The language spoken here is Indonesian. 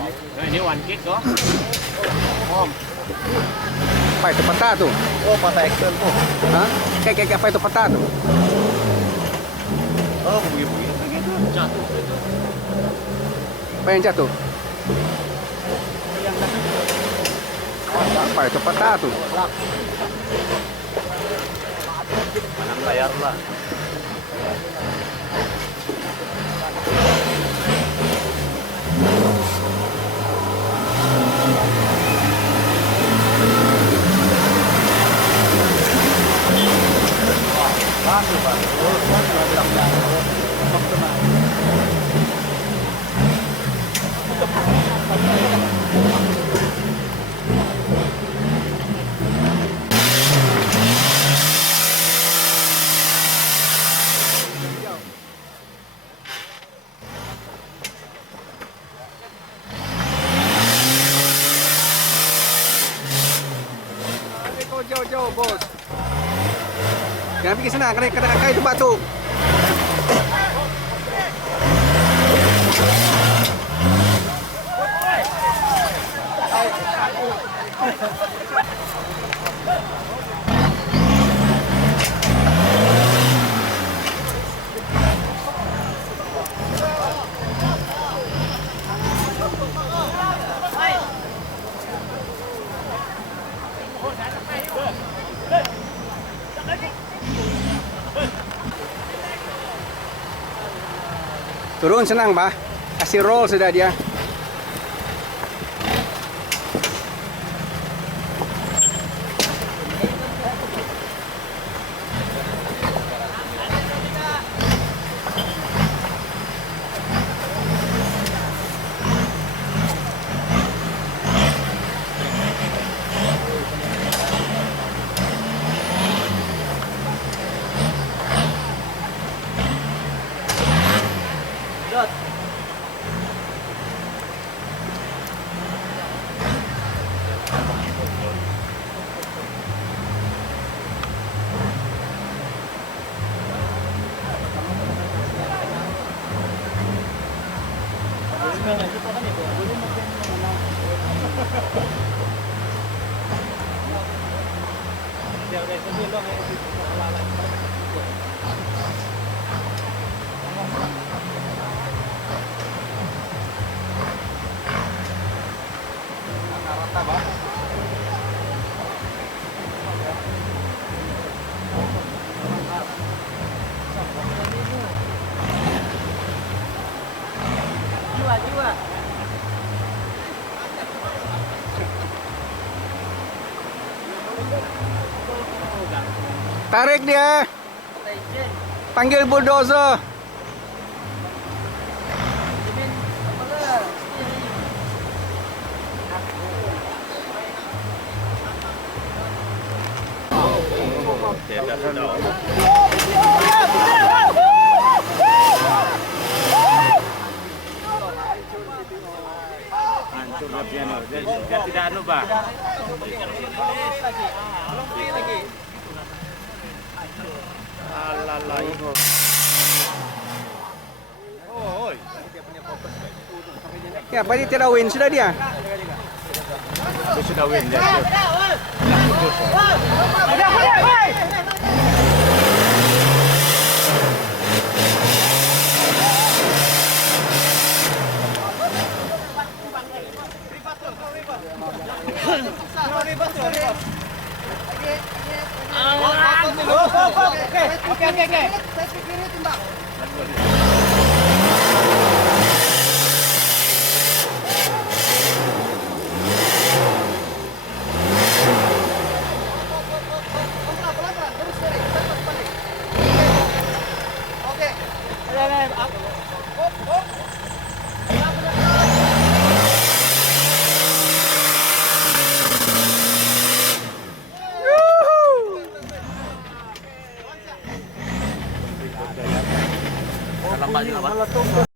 Nah, ini one kick kok. Om. Apa itu peta tuh? Oh, patah Excel tuh. Hah? Kayak apa itu peta tuh? Oh, bunyi-bunyi begitu. Jatuh itu. Apa yang jatuh? Apa itu peta tuh? Manang layar lah. Jauh, bos. Jangan pergi sana, kena itu batu. Turun senang, Pak. Kasih roll sudah dia. Tarik dia. Panggil bulldozer. Hancur piano. Dia tidak anu, Pak. Alalai. Oh, Ya, berarti tidak win sudah dia. dia sudah win dia. Oke. Saya pikirin, Mbak.